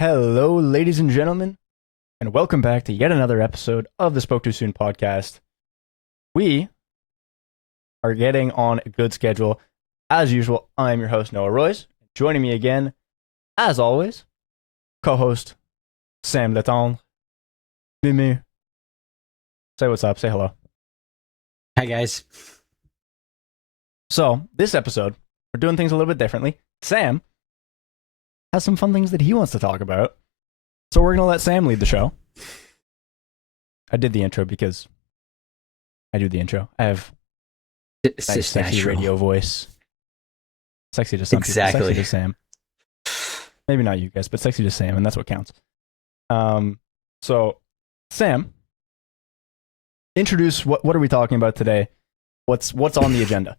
Hello, ladies and gentlemen, and welcome back to yet another episode of the Spoke Too Soon podcast. We are getting on a good schedule. As usual, I'm your host, Noah Royce. Joining me again, as always, co-host Sam Letendre. Mimi. Say what's up, say hello. Hi, guys. So, this episode, we're doing things a little bit differently. Sam has some fun things that he wants to talk about. So we're going to let Sam lead the show. I did the intro because I do the intro. I have nice, sexy radio voice. Sexy to some people. Sexy to Sam. Maybe not you guys, but sexy to Sam, and that's what counts. So, Sam, introduce what are we talking about today? What's on the agenda?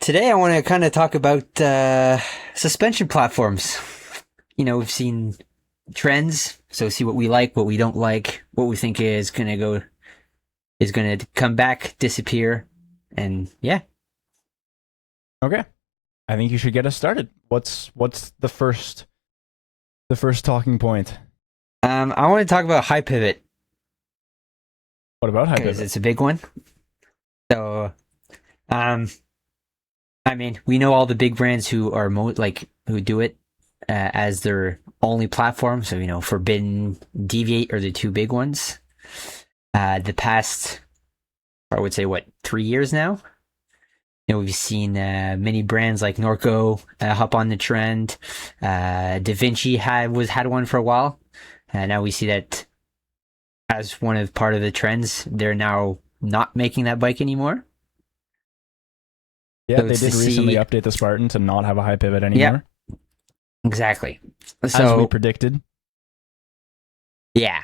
Today I want to kind of talk about suspension platforms. You know, we've seen trends, so see what we like, what we don't like, what we think is going to come back, disappear, and yeah. Okay. I think you should get us started. What's the first talking point? I want to talk about high pivot. What about high pivot? Because it's a big one. So, I mean, we know all the big brands who are who do it as their only platform. So, you know, Forbidden, Deviate are the two big ones. The past, I would say, 3 years now? You know, we've seen many brands like Norco hop on the trend. DaVinci had one for a while. Now we see that as part of the trends, they're now not making that bike anymore. Yeah, so they did recently update the Spartan to not have a high pivot anymore. Yeah, exactly. So, as we predicted. Yeah.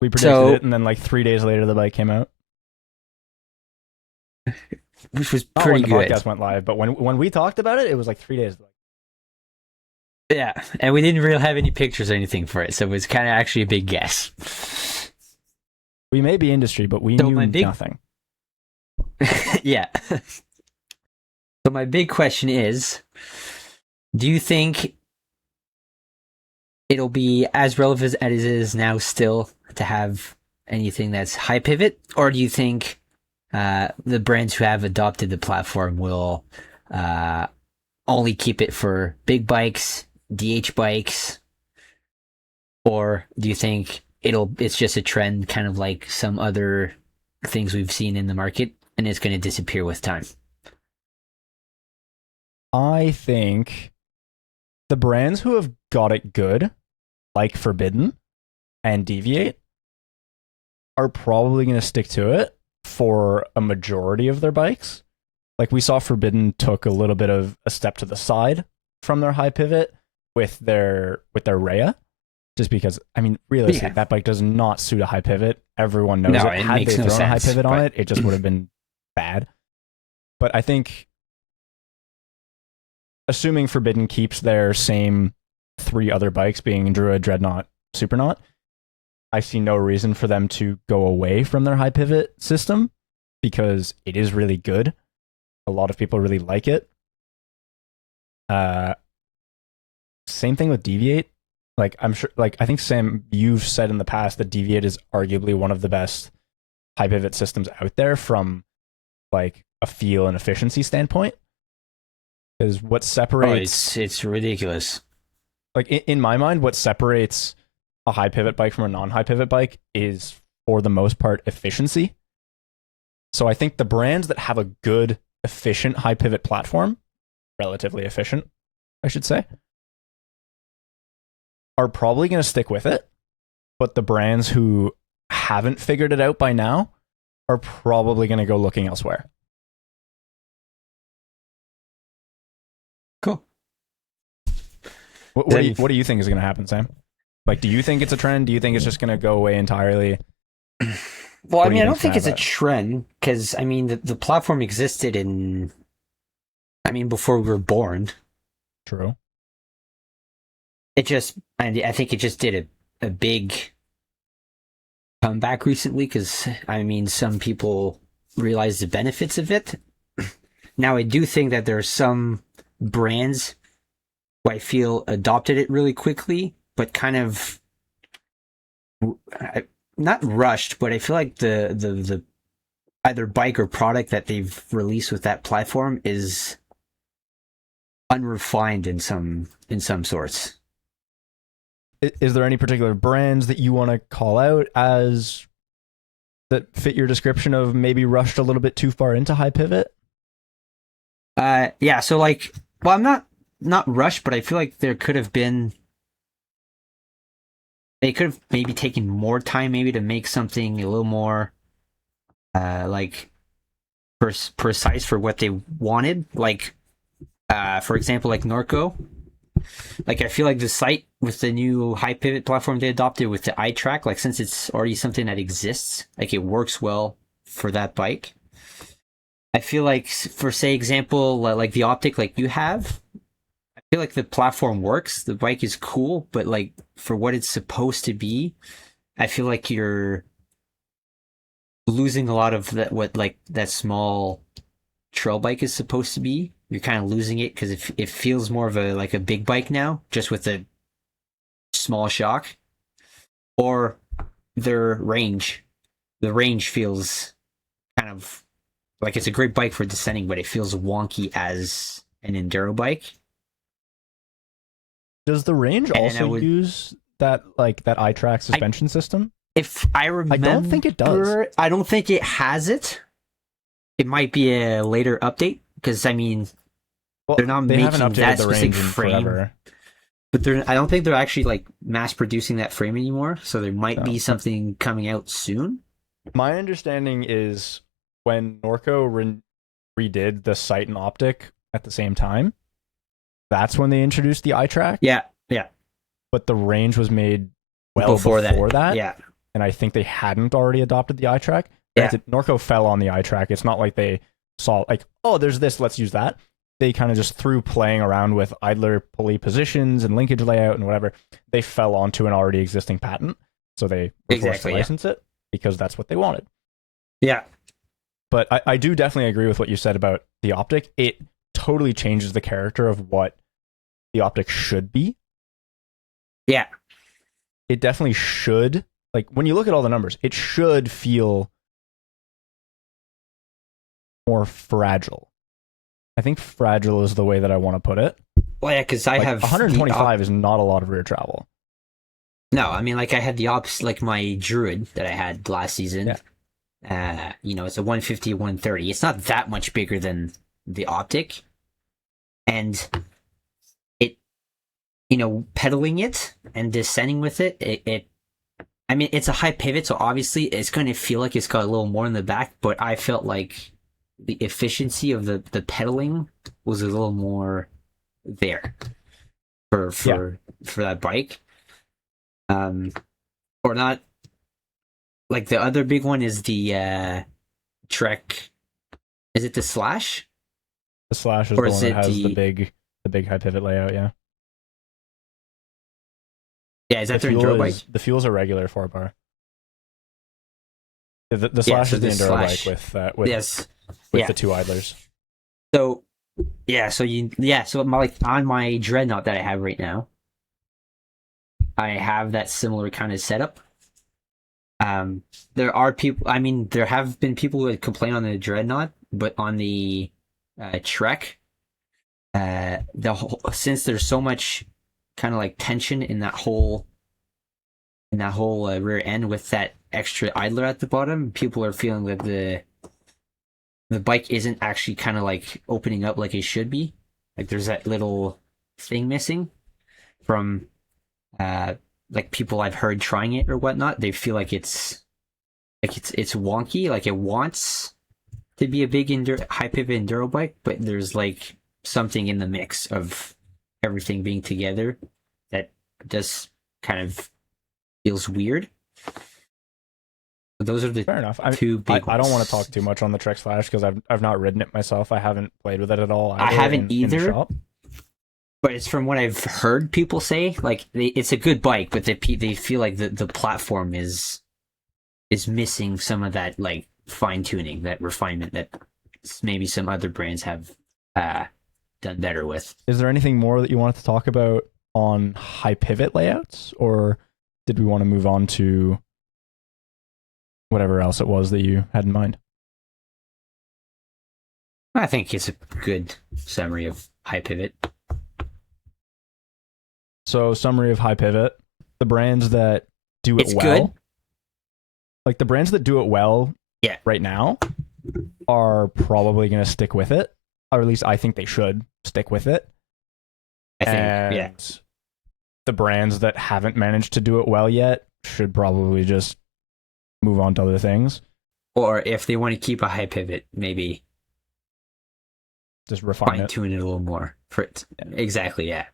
We predicted it, and then like 3 days later, the bike came out. Which was not pretty when good. The podcast went live, but when we talked about it, it was like 3 days. Yeah, and we didn't really have any pictures or anything for it, so it was kind of actually a big guess. We may be industry, but we knew nothing. Yeah. So my big question is, do you think it'll be as relevant as it is now still to have anything that's high pivot? Or do you think the brands who have adopted the platform will only keep it for big bikes, DH bikes? Or do you think it's just a trend, kind of like some other things we've seen in the market, and it's going to disappear with time? I think the brands who have got it good, like Forbidden and Deviate, are probably going to stick to it for a majority of their bikes. Like we saw Forbidden took a little bit of a step to the side from their high pivot with their Rhea, just because, I mean, realistically, that bike does not suit a high pivot. Everyone knows it. Had they thrown a high pivot on it just would have been bad. But I think, assuming Forbidden keeps their same 3 other bikes, being Druid, Dreadnought, Supernaut, I see no reason for them to go away from their high pivot system because it is really good. A lot of people really like it. Same thing with Deviate. Like, I'm sure, like, I think, Sam, you've said in the past that Deviate is arguably one of the best high pivot systems out there from like a feel and efficiency standpoint. Because what separates... it's ridiculous. Like, in my mind, what separates a high pivot bike from a non-high pivot bike is, for the most part, efficiency. So I think the brands that have a good, efficient high pivot platform, relatively efficient, I should say, are probably going to stick with it. But the brands who haven't figured it out by now are probably going to go looking elsewhere. Cool. What do you think is going to happen, Sam? Like, do you think it's a trend? Do you think it's just going to go away entirely? Well, I mean, I don't think it's a trend because, I mean, the platform existed before we were born. True. I think it just did a big comeback recently because, I mean, some people realize the benefits of it. Now, I do think that there are some brands I feel adopted it really quickly, but kind of not rushed. But I feel like the either bike or product that they've released with that platform is unrefined in some sorts. Is there any particular brands that you want to call out as that fit your description of maybe rushed a little bit too far into high pivot? Yeah. So like, well, I'm not rushed, but I feel like there could have been. They could have maybe taken more time, maybe to make something a little more, like, precise for what they wanted. Like, for example, like Norco. Like, I feel like the site with the new high pivot platform they adopted with the eye track, like, since it's already something that exists, like, it works well for that bike. I feel like, for say example, like the optic, like you have, I feel like the platform works. The bike is cool, but like for what it's supposed to be, I feel like you're losing a lot of that. What like that small trail bike is supposed to be. You're kind of losing it because it feels more of a like a big bike now, just with a small shock, or their range. The range feels kind of like it's a great bike for descending, but it feels wonky as an enduro bike. Does the range also use that eye track suspension system? If I remember, I don't think it does. I don't think it has it. It might be a later update because I mean, they're not making that specific frame. But I don't think they're actually like mass producing that frame anymore. So there might be something coming out soon. My understanding is when Norco redid the sight and optic at the same time, that's when they introduced the eye track. Yeah. But the range was made well before that. Yeah. And I think they hadn't already adopted the eye track. Yeah. Norco fell on the eye track. It's not like they saw like, oh, there's this, let's use that. They kind of just through playing around with idler pulley positions and linkage layout and whatever, they fell onto an already existing patent. So they were forced to license it because that's what they wanted. Yeah. But I do definitely agree with what you said about the optic. It totally changes the character of what the optic should be. Yeah. It definitely should. Like, when you look at all the numbers, it should feel more fragile. I think fragile is the way that I want to put it. Well, yeah, because I have 125 is not a lot of rear travel. No, I mean, like I had the like my Druid that I had last season. Yeah. It's a 150, 130. It's not that much bigger than the optic, and it, pedaling it and descending with it. I mean, it's a high pivot, so obviously it's going to feel like it's got a little more in the back. But I felt like the efficiency of the pedaling was a little more there for that bike. Or not. Like the other big one is the Trek. Is it the Slash? The Slash is the one that has the big high pivot layout. Yeah. Yeah, is that their enduro bike? The fuel's a regular 4-bar. The Slash is the enduro bike with the two idlers. So like on my Dreadnought that I have right now, I have that similar kind of setup. There are people. I mean, there have been people who complain on the Dreadnought, but on the Trek, since there's so much kind of like tension in that whole rear end with that extra idler at the bottom, people are feeling that the bike isn't actually kind of like opening up like it should be. Like there's that little thing missing from like people I've heard trying it or whatnot. They feel like it's wonky, like it wants to be a big high pivot enduro bike, but there's like something in the mix of everything being together that just kind of feels weird. But those are the fair enough. two big I don't want to talk too much on the Trek Slash because I've not ridden it myself. I haven't played with it at all. I haven't either. But it's from what I've heard people say. Like it's a good bike, but they feel like the platform is missing some of that like fine tuning, that refinement that maybe some other brands have done better with. Is there anything more that you wanted to talk about on high pivot layouts, or did we want to move on to whatever else it was that you had in mind? I think it's a good summary of high pivot. So, summary of high pivot: the brands that do it well, good. like the brands that do it well, right now, are probably going to stick with it, or at least I think they should stick with it. I think, the brands that haven't managed to do it well yet should probably just move on to other things. Or if they want to keep a high pivot, maybe just refine it. Tune it a little more for it. Exactly, yeah.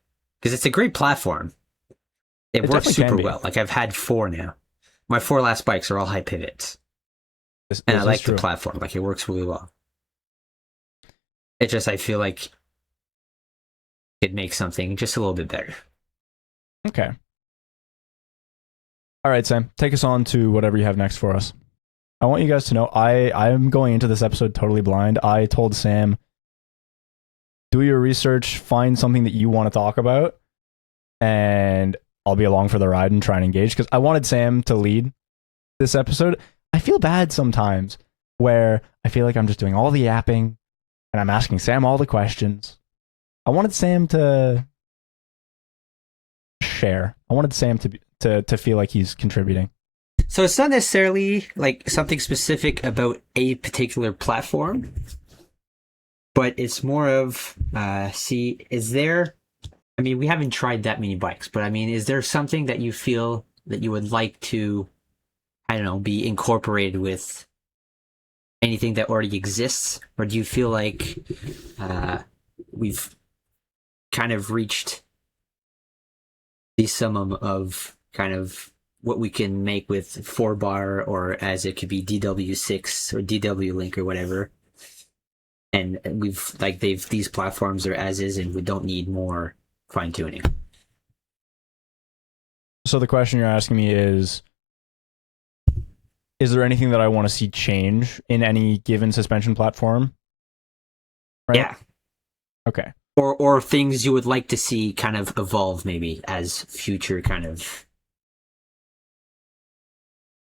Because it's a great platform. It works super well. Like, I've had 4 now. My 4 last bikes are all high pivots. And I like the platform. Like, it works really well. It's just, I feel like it makes something just a little bit better. Okay. All right, Sam. Take us on to whatever you have next for us. I want you guys to know I'm going into this episode totally blind. I told Sam, do your research, find something that you want to talk about, and I'll be along for the ride and try and engage, because I wanted Sam to lead this episode. I feel bad sometimes where I feel like I'm just doing all the yapping and I'm asking Sam all the questions. I wanted Sam to share. I wanted Sam to feel like he's contributing. So it's not necessarily like something specific about a particular platform, but it's more of, is there, I mean, we haven't tried that many bikes, but I mean, is there something that you feel that you would like to, I don't know, be incorporated with anything that already exists? Or do you feel like we've kind of reached the summum of kind of what we can make with 4-bar, or as it could be DW6 or DW Link or whatever? And we've like these platforms are as is, and we don't need more fine tuning. So the question you're asking me is there anything that I want to see change in any given suspension platform? Right? Yeah. Okay. Or things you would like to see kind of evolve, maybe, as future kind of.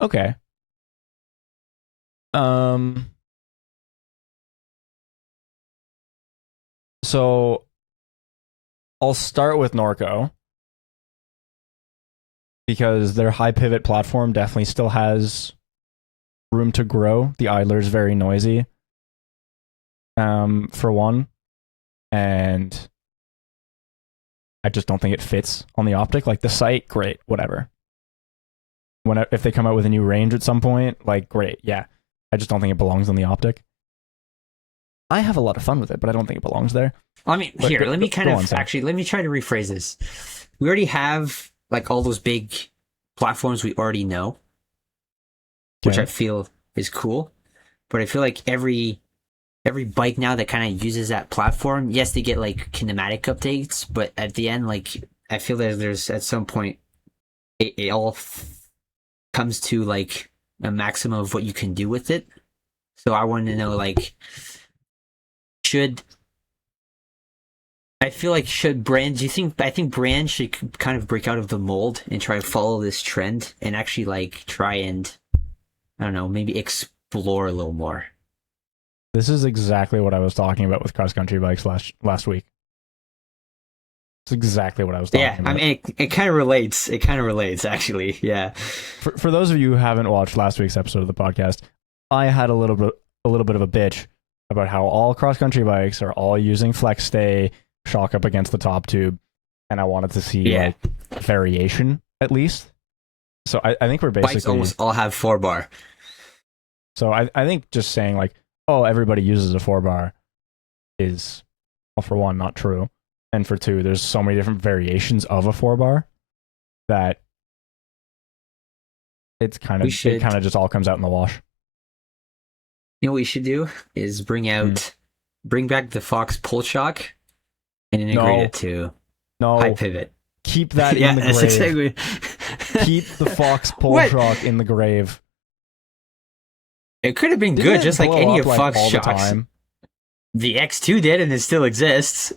Okay. So I'll start with Norco, because their high pivot platform definitely still has room to grow. The idler is very noisy, for one, and I just don't think it fits on the optic. Like, the sight, great, whatever. If they come out with a new range at some point, like, great, yeah. I just don't think it belongs on the optic. I have a lot of fun with it, but I don't think it belongs there. I mean, let me try to rephrase this. We already have like all those big platforms we already know, which I feel is cool. But I feel like every bike now that kind of uses that platform, yes, they get like kinematic updates, but at the end, like, I feel that there's at some point it all comes to like a maximum of what you can do with it. So I want to know, like, I think brands should kind of break out of the mold and try to follow this trend and actually like try and, I don't know, maybe explore a little more. This is exactly what I was talking about with cross-country bikes last week. It's exactly what I was talking about. Yeah, I mean, it kind of relates. It kind of relates, actually. Yeah. For those of you who haven't watched last week's episode of the podcast, I had a little bit of a bitch about how all cross-country bikes are all using flex stay, shock up against the top tube, and I wanted to see like variation at least. So I think we're basically... Bikes almost all have 4-bar. So I think just saying like, oh, everybody uses a 4-bar is, well, for one, not true. And for two, there's so many different variations of a 4-bar that it kind of just all comes out in the wash. You know what we should do is bring back the Fox pull shock and integrate it to high pivot. Keep that in the grave. Exactly. Keep the Fox pull shock in the grave. It could have been good, just like any of Fox shocks. The X2 did, and it still exists.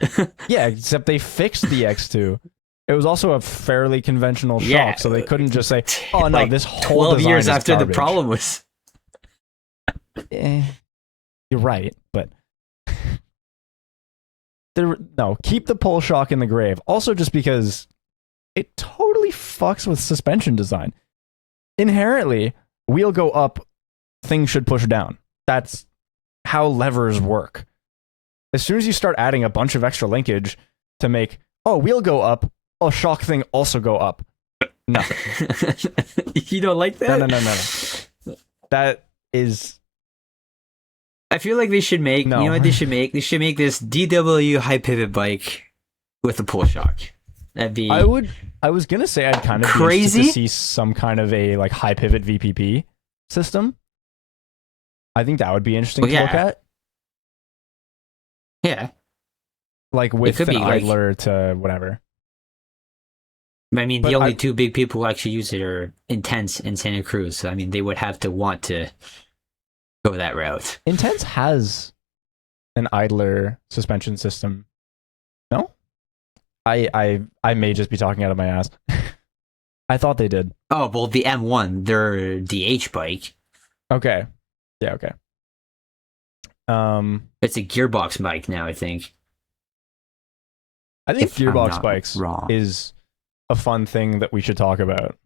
Yeah, except they fixed the X2. It was also a fairly conventional shock, so they couldn't just say, "Oh no, like this whole 12 design years is after garbage." the problem was. You're right, but no, keep the pole shock in the grave. Also, just because it totally fucks with suspension design. Inherently, wheel go up, things should push down. That's how levers work. As soon as you start adding a bunch of extra linkage to make, wheel go up, shock thing also go up. No. You don't like that? No. That is... I feel like they should make, No. you know what they should make? They should make this DW high pivot bike with a pull shock. That'd be... I was going to say I'd kind of crazy be interested to see some kind of a like high pivot VPP system. I think that would be interesting to look at. Yeah. Like with an idler to whatever. I mean, the only two big people who actually use it are Intense and Santa Cruz. So, I mean, they would have to want to go that route. Intense has an idler suspension system. No? I may just be talking out of my ass. I thought they did. Oh, well, the M1, their DH bike. Okay. Yeah, okay. It's a Gearbox bike now, I think. I think Gearbox bikes is a fun thing that we should talk about.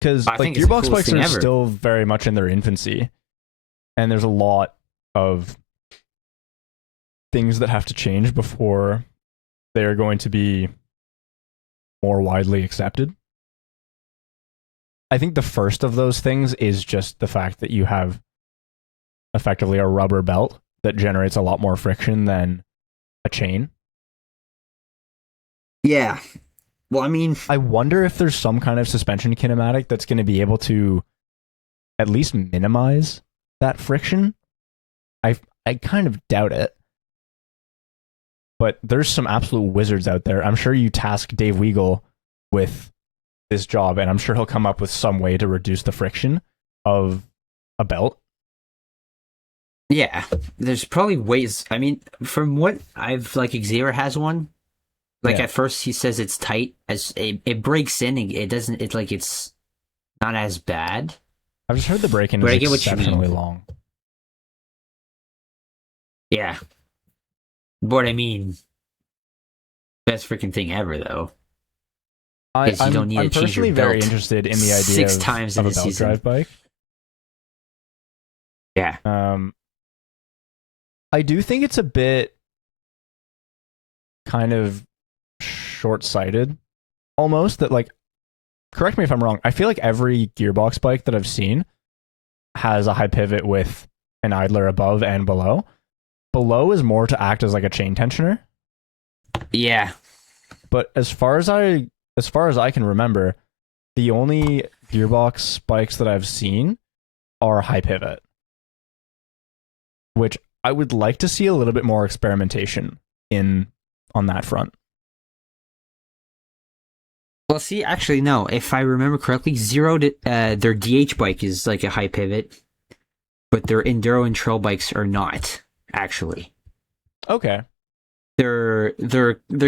Because like Gearbox bikes are still very much in their infancy. And there's a lot of things that have to change before they're going to be more widely accepted. I think the first of those things is just the fact that you have effectively a rubber belt that generates a lot more friction than a chain. Yeah. Well, I mean... I wonder if there's some kind of suspension kinematic that's going to be able to at least minimize that friction. I kind of doubt it. But there's some absolute wizards out there. I'm sure you task Dave Weigel with this job, and I'm sure he'll come up with some way to reduce the friction of a belt. Yeah, there's probably ways. I mean, from what I've, like, Xavier has one. Like, at first he says it's tight. As it breaks in, it doesn't, it's like it's not as bad. I've just heard the break-in is exceptionally long. Yeah. But I mean, best freaking thing ever, though. I'm personally very interested in the idea 6 times of in a belt season. drive bike. Yeah. I do think it's a bit kind of short-sighted, almost, that, like, correct me if I'm wrong, I feel like every Gearbox bike that I've seen has a high pivot with an idler above and below. Below is more to act as like a chain tensioner. Yeah. But as far as I can remember, the only Gearbox bikes that I've seen are high pivot, which I would like to see a little bit more experimentation on that front. Well, see, actually, no. If I remember correctly, their DH bike is like a high pivot, but their enduro and trail bikes are not, actually. Okay. They're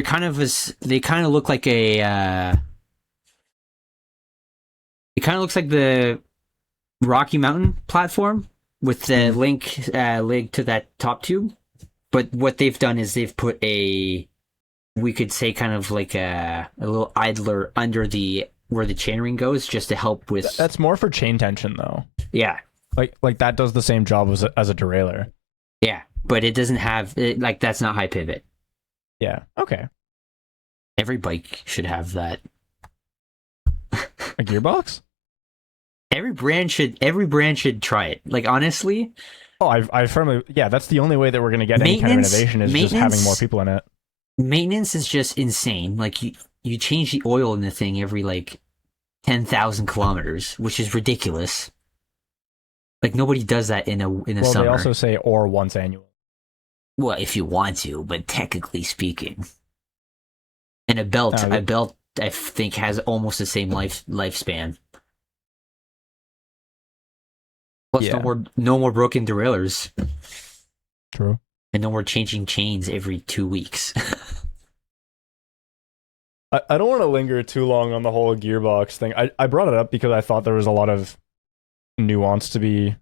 kind of they kind of look like it kind of looks like the Rocky Mountain platform with the link to that top tube. But what they've done is they've put we could say kind of like a little idler under where the chainring goes, just to help with... That's more for chain tension, though. Yeah. Like that does the same job as a derailleur. Yeah, but it doesn't have... that's not high pivot. Yeah, okay. Every bike should have that. A Gearbox? Every brand should try it. Like, honestly... Oh, I firmly... Yeah, that's the only way that we're going to get any kind of innovation is just having more people in it. Maintenance is just insane. Like, you change the oil in the thing every, like, 10,000 kilometers, which is ridiculous. Like, nobody does that in a summer. Well, they also say or once annual. Well, if you want to, but technically speaking. And a belt, I think, has almost the same lifespan. Plus, no more broken derailleurs. True. And no more changing chains every 2 weeks. I don't want to linger too long on the whole Gearbox thing. I brought it up because I thought there was a lot of nuance to be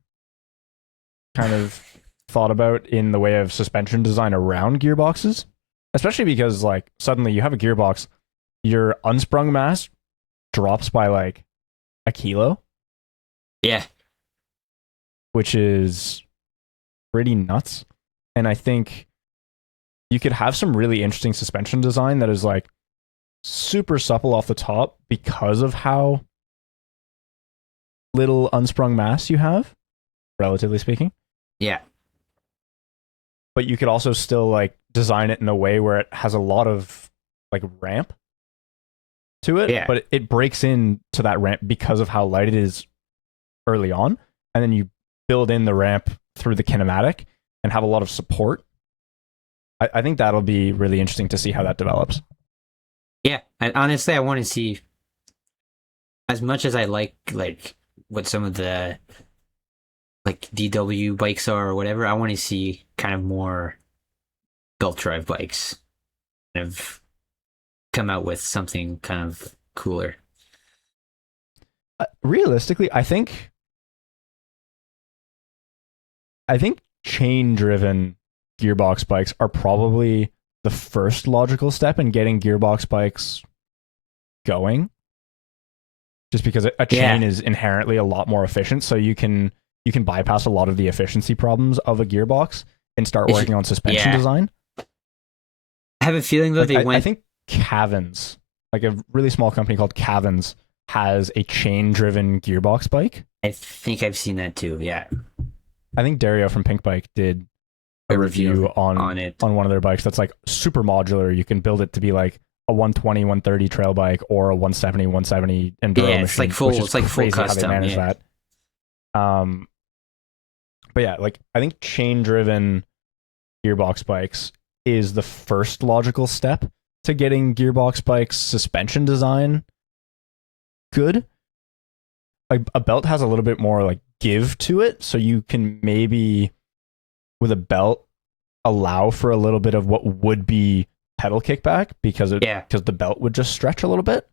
kind of thought about in the way of suspension design around gearboxes, especially because like suddenly you have a gearbox, your unsprung mass drops by like a kilo, Yeah. which is pretty nuts. And I think you could have some really interesting suspension design that is like super supple off the top because of how little unsprung mass you have, relatively speaking. Yeah. But you could also still like design it in a way where it has a lot of like ramp to it, Yeah. but it breaks into that ramp because of how light it is early on, and then you build in the ramp through the kinematic and have a lot of support. I think that'll be really interesting to see how that develops. Yeah. And honestly, I want to see, as much as I like what some of the like DW bikes are or whatever, I want to see kind of more belt drive bikes kind of come out with something kind of cooler. Realistically, I think chain driven gearbox bikes are probably the first logical step in getting gearbox bikes going, just because a chain is inherently a lot more efficient, so you can bypass a lot of the efficiency problems of a gearbox and start working on suspension design. I have a feeling though I think Cavans, like a really small company called Cavans, has a chain driven gearbox bike. I think I've seen that too. Yeah. I think Dario from Pink Bike did a review on it on one of their bikes that's like super modular. You can build it to be like a 120, 130 trail bike or a 170, 170 enduro machine. It's like full. It's like full custom. How they manage that. But yeah, like I think chain driven gearbox bikes is the first logical step to getting gearbox bikes suspension design good. Like a belt has a little bit more like give to it, so you can maybe with a belt allow for a little bit of what would be pedal kickback because the belt would just stretch a little bit,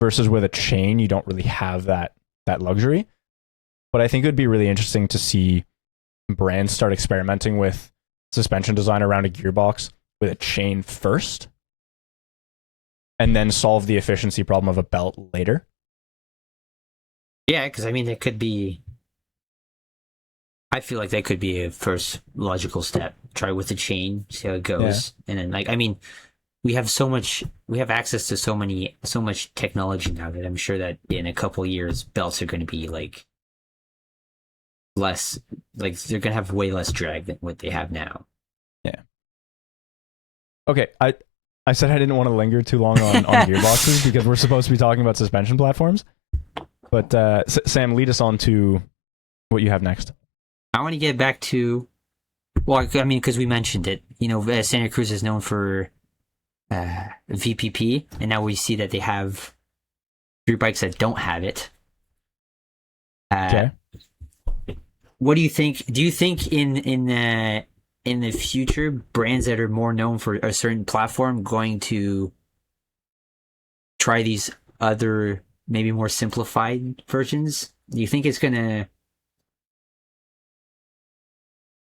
versus with a chain you don't really have that luxury. But I think it would be really interesting to see brands start experimenting with suspension design around a gearbox with a chain first and then solve the efficiency problem of a belt later. Yeah, because I mean, it could be. I feel like that could be a first logical step. Try with the chain, see how it goes, and then like I mean, we have access to so much technology now that I'm sure that in a couple years belts are going to be like less, like they're going to have way less drag than what they have now. Yeah. Okay, I said I didn't want to linger too long on gearboxes because we're supposed to be talking about suspension platforms. But Sam, lead us on to what you have next. I want to get back to, well, I mean, because we mentioned it. You know, Santa Cruz is known for VPP, and now we see that they have 3 bikes that don't have it. Okay. What do you think? Do you think in the future, brands that are more known for a certain platform going to try these other, maybe more simplified versions? Do you think it's gonna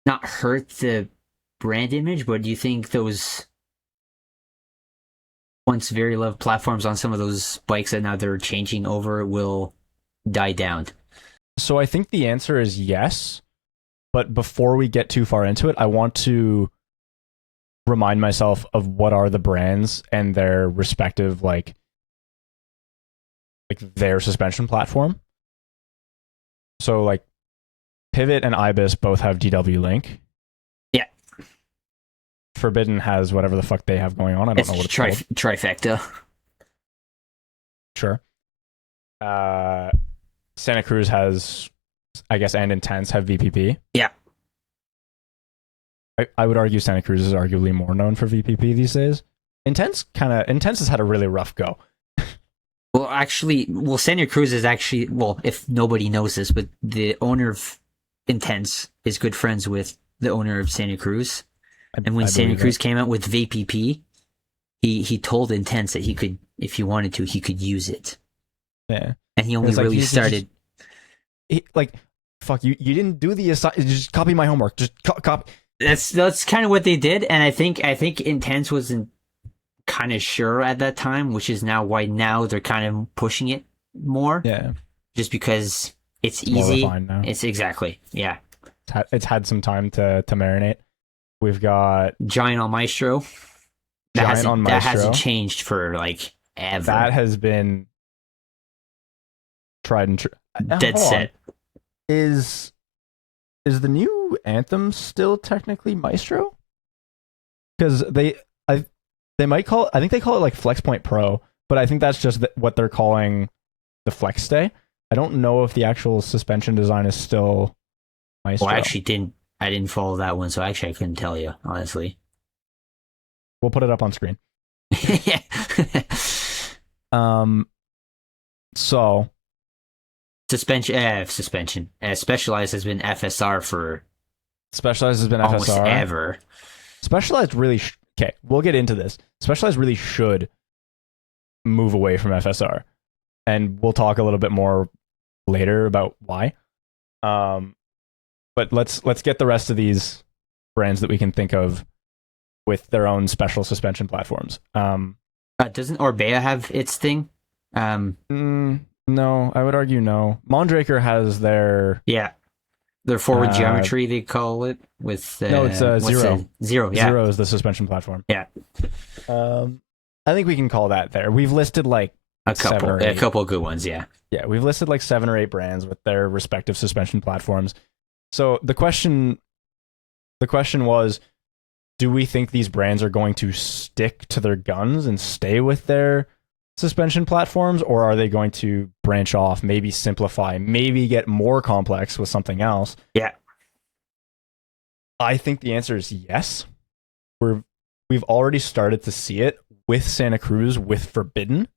not hurt the brand image, but do you think those once very loved platforms on some of those bikes that now they're changing over will die down? So I think the answer is yes. But before we get too far into it, I want to remind myself of what are the brands and their respective like their suspension platform. So like Pivot and Ibis both have DW Link. Yeah. Forbidden has whatever the fuck they have going on. I don't know what it's called. Trifecta. Sure. Santa Cruz has, I guess, and Intense have VPP. Yeah. I would argue Santa Cruz is arguably more known for VPP these days. Intense has had a really rough go. Well, Santa Cruz is actually, well, if nobody knows this, but the owner of Intense is good friends with the owner of Santa Cruz. And when I Santa believe Cruz it. came out with VPP, he told Intense that he could, if he wanted to, he could use it. Yeah. And he only It's like really you could started. like, fuck you. You didn't do the assignment. Just copy my homework. Just copy. That's kind of what they did, and I think Intense wasn't kind of sure at that time, which is now why now they're kind of pushing it more, Yeah. just because it's More easy. refined now. It's exactly, yeah. It's had some time to marinate. We've got Giant on Maestro. Giant on That Maestro. hasn't changed for like ever. That has been tried and true. Dead set. Is the new Anthem still technically Maestro? Because they might call it, I think they call it like FlexPoint Pro, but I think that's just what they're calling the Flex Stay. I don't know if the actual suspension design is still Maestro. Well, I didn't follow that one, so actually I couldn't tell you, honestly. We'll put it up on screen. Yeah. So suspension. Specialized has been FSR for Specialized has been almost FSR. ever. Specialized really okay. We'll get into this. Specialized really should move away from FSR, and we'll talk a little bit more later about why. But let's get the rest of these brands that we can think of with their own special suspension platforms. Doesn't Orbea have its thing? No, I would argue no. Mondraker has their forward geometry, they call it, with no, it's Zero. Zero, yeah. Zero is the suspension platform. Yeah. I think we can call that there. We've listed like a couple of good ones, yeah. Yeah, we've listed like 7 or 8 brands with their respective suspension platforms. So the question was, do we think these brands are going to stick to their guns and stay with their suspension platforms, or are they going to branch off, maybe simplify, maybe get more complex with something else? Yeah. I think the answer is yes. We've already started to see it with Santa Cruz, with Forbidden,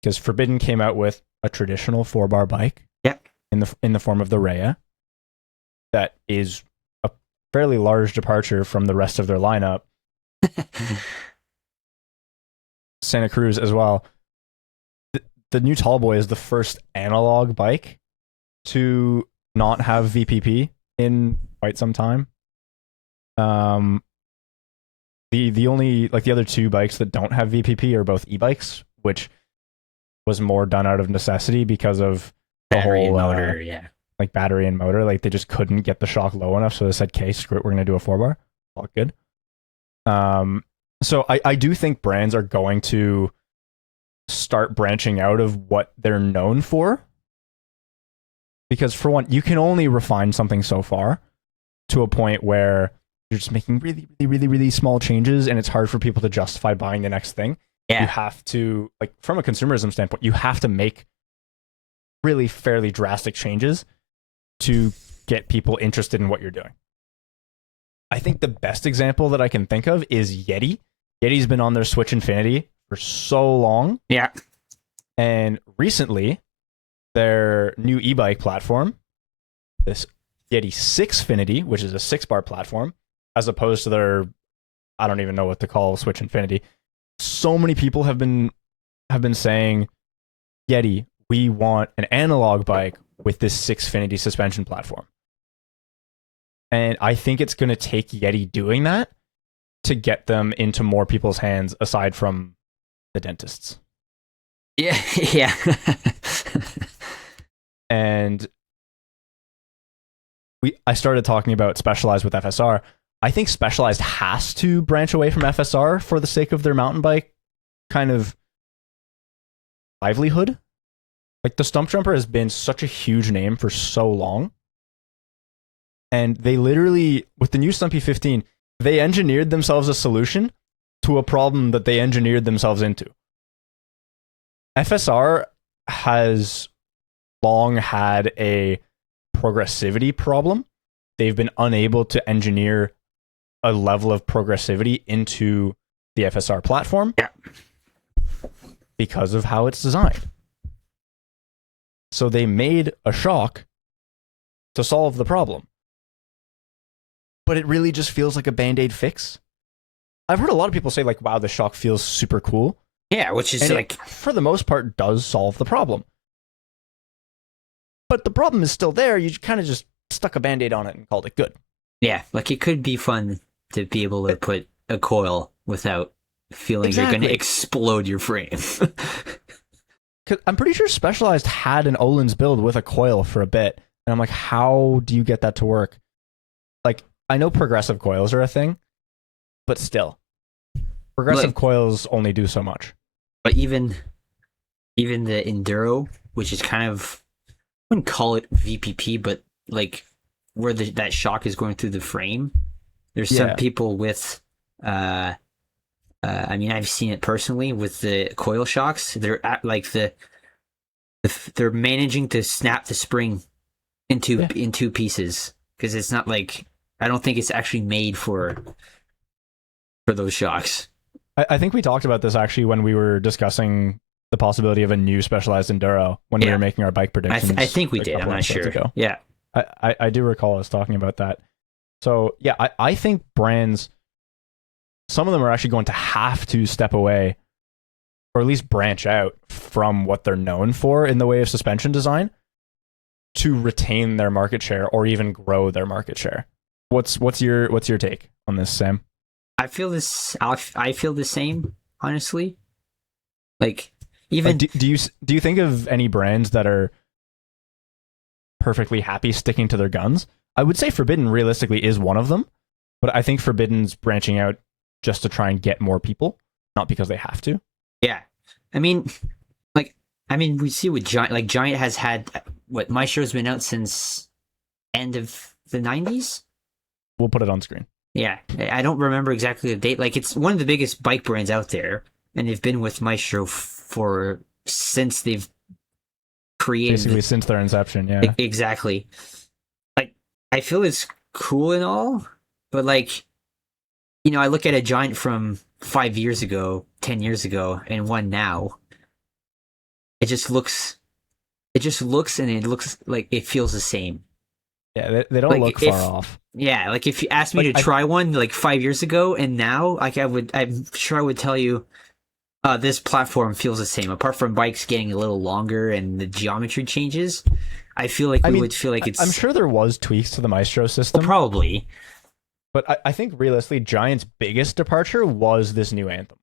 because Forbidden came out with a traditional 4-bar bike. Yep. In the form of the Rhea. That is a fairly large departure from the rest of their lineup. Santa Cruz as well. The new Tallboy is the first analog bike to not have VPP in quite some time. The only, like, the other 2 bikes that don't have VPP are both e-bikes, which was more done out of necessity because of the Battery whole and motor, yeah. Like battery and motor, like they just couldn't get the shock low enough, so they said, "Okay, screw it, we're gonna do a 4-bar." All good. So I do think brands are going to start branching out of what they're known for, because for one, you can only refine something so far to a point where you're just making really, really, really, really small changes, and it's hard for people to justify buying the next thing. Yeah. You have to, like, from a consumerism standpoint, you have to make really fairly drastic changes to get people interested in what you're doing. I think the best example that I can think of is Yeti. Yeti's been on their Switch Infinity for so long. Yeah. And recently, their new e-bike platform, this Yeti 6finity, which is a 6-bar platform, as opposed to their, I don't even know what to call Switch Infinity. So many people have been saying, Yeti, we want an analog bike with this 6finity suspension platform. And I think it's going to take Yeti doing that to get them into more people's hands, aside from the dentists. Yeah, yeah. And I started talking about Specialized with FSR. I think Specialized has to branch away from FSR for the sake of their mountain bike kind of livelihood. Like, the Stump Jumper has been such a huge name for so long. And they literally, with the new Stumpy 15, they engineered themselves a solution to a problem that they engineered themselves into. FSR has long had a progressivity problem. They've been unable to engineer a level of progressivity into the FSR platform because of how it's designed. So they made a shock to solve the problem. but it really just feels like a Band-Aid fix. I've heard a lot of people say like, wow, the shock feels super cool. Yeah, which is and like, for the most part, does solve the problem. But the problem is still there. You kind of just stuck a Band-Aid on it and called it good. yeah, like it could be fun to be able to put a coil without feeling you're going to explode your frame. 'Cause I'm pretty sure Specialized had an Olin's build with a coil for a bit. And I'm like, how do you get that to work? Like, I know progressive coils are a thing, but still. Progressive coils only do so much. But even the Enduro, which is kind of, I wouldn't call it VPP, but like where that shock is going through the frame. There's some people with, I mean, I've seen it personally with the coil shocks. They're at, like they're managing to snap the spring in two pieces, because it's not like, I don't think it's actually made for those shocks. I think we talked about this actually when we were discussing the possibility of a new Specialized Enduro when we were making our bike predictions. I think we did. I'm not sure. Ago. Yeah. I do recall us talking about that. So yeah, I think brands, some of them are actually going to have to step away, or at least branch out from what they're known for in the way of suspension design, to retain their market share or even grow their market share. What's your take on this, Sam? I feel the same, honestly. Like, even do you think of any brands that are perfectly happy sticking to their guns? I would say Forbidden realistically is one of them, but I think Forbidden's branching out just to try and get more people, not because they have to. Yeah, I mean, we see with Giant. Like, Giant has had what, Maestro's been out since end of the 90s. We'll put it on screen. Yeah, I don't remember exactly the date. Like, it's one of the biggest bike brands out there, and they've been with Maestro since they've created, basically since their inception. Yeah, exactly. Like, I feel it's cool and all, but like, you know, I look at a Giant from 5 years ago, 10 years ago, and one now. It just looks and it looks like it feels the same. Yeah, they don't look far off. Yeah, like if you asked me to try one like 5 years ago and now, like I'm sure I would tell you, this platform feels the same. Apart from bikes getting a little longer and the geometry changes, I feel like we would feel like it's. I'm sure there was tweaks to the Maestro system. Well, probably. But I think realistically, Giant's biggest departure was this new Anthem.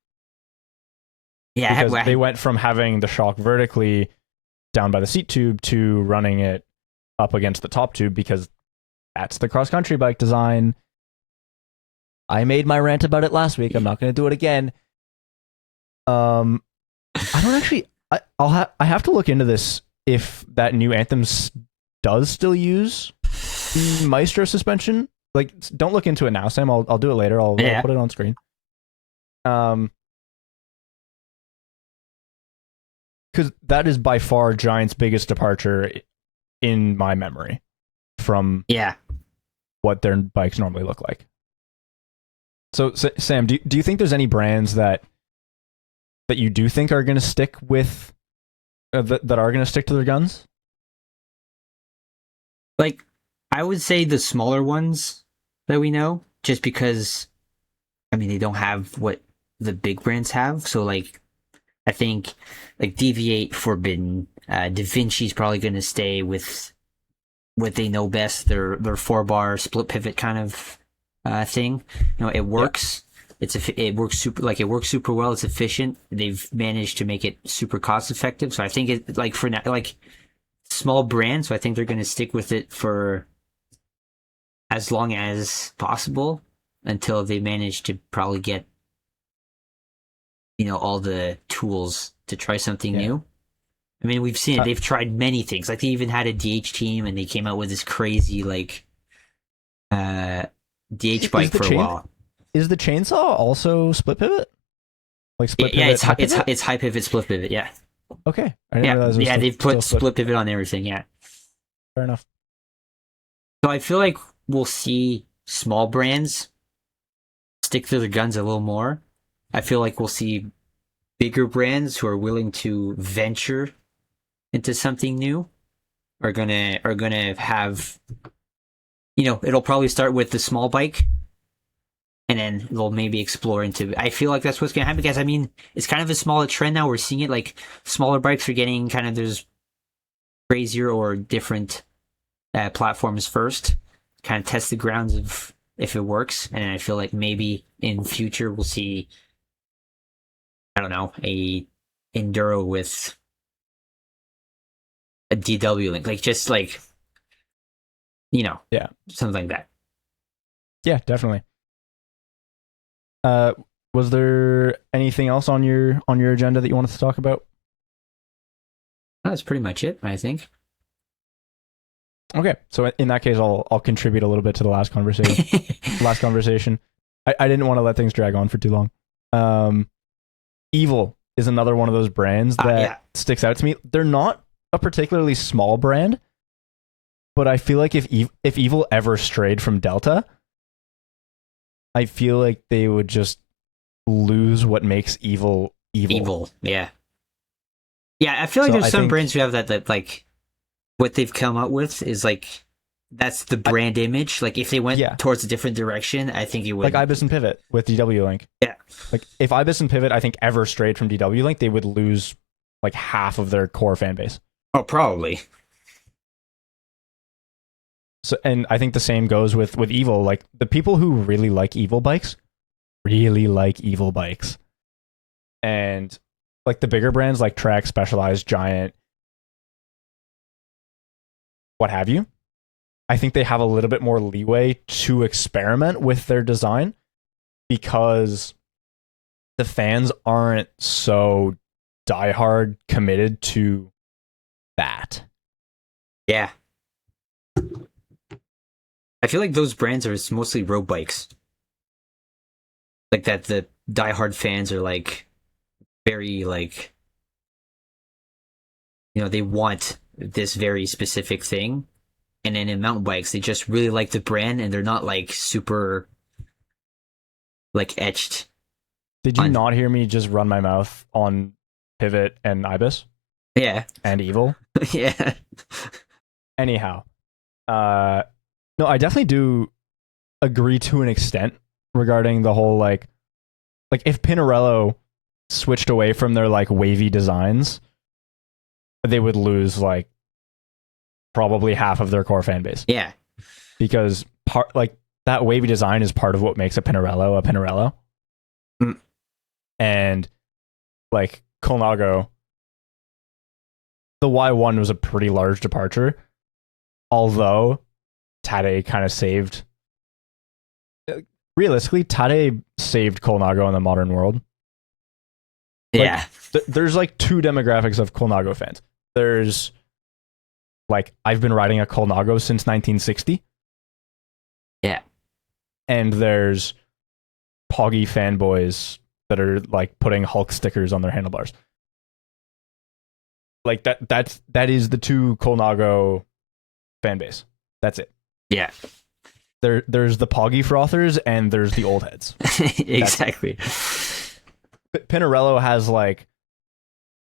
Yeah, because they went from having the shock vertically down by the seat tube to running it up against the top tube, because that's the cross-country bike design. I made my rant about it last week. I'm not going to do it again. I don't actually. I have to look into this if that new Anthem does still use the Maestro suspension. Like, don't look into it now, Sam. I'll do it later. I'll put it on screen. Because that is by far Giant's biggest departure in my memory from what their bikes normally look like. So, Sam, do you think there's any brands that you do think are going to stick with that are going to stick to their guns? Like, I would say the smaller ones that we know, just because, I mean, they don't have what the big brands have. So, like, I think, like, Deviate, Forbidden, Da Vinci's probably going to stay with what they know best, their 4-bar split pivot kind of thing. You know, it works. It works super well. It's efficient. They've managed to make it super cost effective. So I think it, like, for now, like, small brand. So I think they're going to stick with it for as long as possible until they manage to probably get, you know, all the tools to try something new. I mean, we've seen it. They've tried many things. Like, they even had a DH team, and they came out with this crazy, like, DH bike for a while. Is the chainsaw also split pivot? Like, split pivot? Yeah, it's high pivot, split pivot. Yeah. Okay. I didn't realize it was they've put split pivot on everything. Yeah. Fair enough. So I feel like we'll see small brands stick to their guns a little more. I feel like we'll see bigger brands who are willing to venture into something new are gonna have, it'll probably start with the small bike, and then they'll maybe explore into. I feel like that's what's gonna happen because I mean it's kind of a smaller trend now. We're seeing it like smaller bikes are getting kind of there's crazier or different platforms first, kind of test the grounds of if it works, and I feel like maybe in future we'll see, I don't know, a enduro with a DW link, like just like Yeah. something like that. Yeah, definitely. Was there anything else on your agenda that you wanted to talk about? That's pretty much it, I think. Okay, so in that case, I'll contribute a little bit to the last conversation. I didn't want to let things drag on for too long. Evil is another one of those brands that sticks out to me. They're not a particularly small brand, but I feel like if Evil ever strayed from Delta, I feel like they would just lose what makes Evil. Yeah. I feel like there's some brands who have that like what they've come up with is like that's the brand image. Like if they went towards a different direction, I think it would. Like Ibis and Pivot with DW Link. Yeah. Like if Ibis and Pivot, I think ever strayed from DW Link, they would lose like half of their core fan base. Oh, probably. So, and I think the same goes with Evil. Like the people who really like Evil bikes, and like the bigger brands like Trek, Specialized, Giant, what have you. I think they have a little bit more leeway to experiment with their design because the fans aren't so diehard committed to that. Yeah. I feel like those brands are mostly road bikes. Like that the diehard fans are like very like they want this very specific thing. And then in mountain bikes, they just really like the brand and they're not like super like etched. Did you not hear me just run my mouth on Pivot and Ibis? Yeah. And Evil? Yeah. Anyhow. No, I definitely do agree to an extent regarding the whole like if Pinarello switched away from their like wavy designs, they would lose like probably half of their core fan base. Yeah. Because that wavy design is part of what makes a Pinarello. Mm. And like Colnago, the Y1 was a pretty large departure, although Tade kind of saved. Realistically, Tade saved Colnago in the modern world. Yeah. There's like two demographics of Colnago fans. There's like I've been riding a Colnago since 1960. Yeah. And there's Poggy fanboys that are like putting Hulk stickers on their handlebars. Like that is the two Colnago fan base. That's it. Yeah. There's the Poggy frothers and there's the old heads. Exactly. Pinarello has like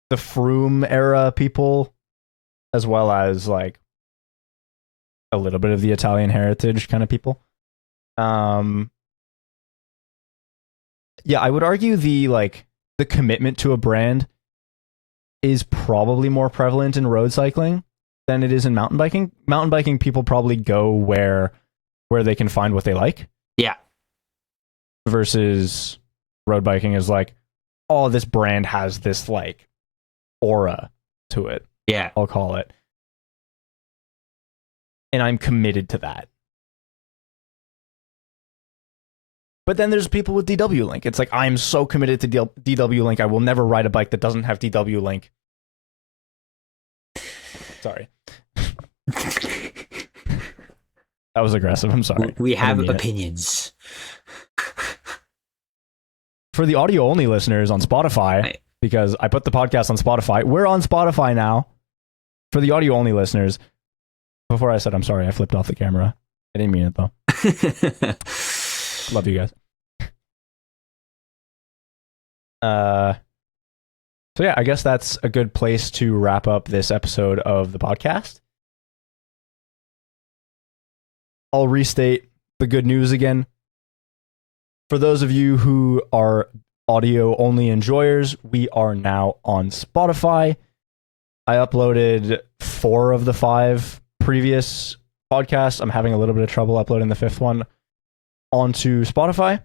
the Froome era people, as well as like a little bit of the Italian heritage kind of people. Yeah, I would argue the commitment to a brand is probably more prevalent in road cycling than it is in mountain biking. Mountain biking people probably go where they can find what they like. Yeah. Versus road biking is like, oh, this brand has this like aura to it. Yeah. I'll call it. And I'm committed to that. But then there's people with DW Link. It's like, I'm so committed to DW Link, I will never ride a bike that doesn't have DW Link. Sorry. That was aggressive. I'm sorry. We have opinions. For the audio-only listeners on Spotify, because I put the podcast on Spotify, we're on Spotify now. For the audio-only listeners, before I said I'm sorry, I flipped off the camera. I didn't mean it, though. Love you guys. So yeah, I guess that's a good place to wrap up this episode of the podcast. I'll restate the good news again. For those of you who are audio only enjoyers, we are now on Spotify. I uploaded 4 of the 5 previous podcasts. I'm having a little bit of trouble uploading the 5th one onto Spotify.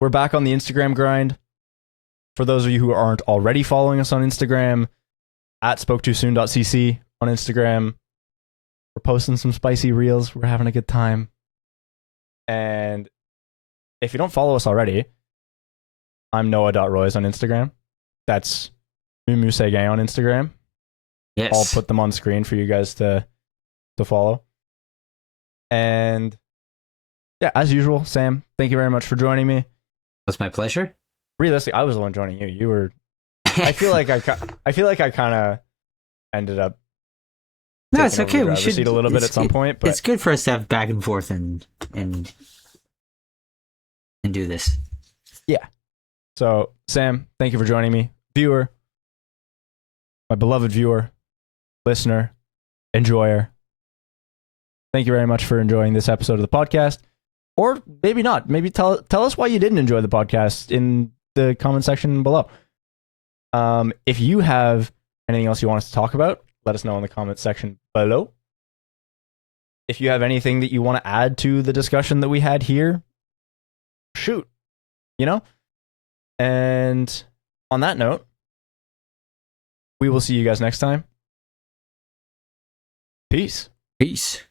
We're back on the Instagram grind. For those of you who aren't already following us on Instagram, at spoketoosoon.cc on Instagram. We're posting some spicy reels. We're having a good time. And if you don't follow us already, I'm Noah.Royce on Instagram. That's Mumusege on Instagram. Yes. I'll put them on screen for you guys to follow. And yeah, as usual, Sam, thank you very much for joining me. It's my pleasure. Realistically, I was the one joining you. You were. I feel like I kind of ended up. No, it's okay. We should a little bit at some point, but it's good for us to have back and forth and do this. Yeah. So, Sam, thank you for joining me, viewer, my beloved viewer, listener, enjoyer. Thank you very much for enjoying this episode of the podcast, or maybe not. Maybe tell us why you didn't enjoy the podcast in the comment section below. If you have anything else you want us to talk about, let us know in the comment section below. If you have anything that you want to add to the discussion that we had here, shoot, you know? And on that note, we will see you guys next time. Peace. Peace.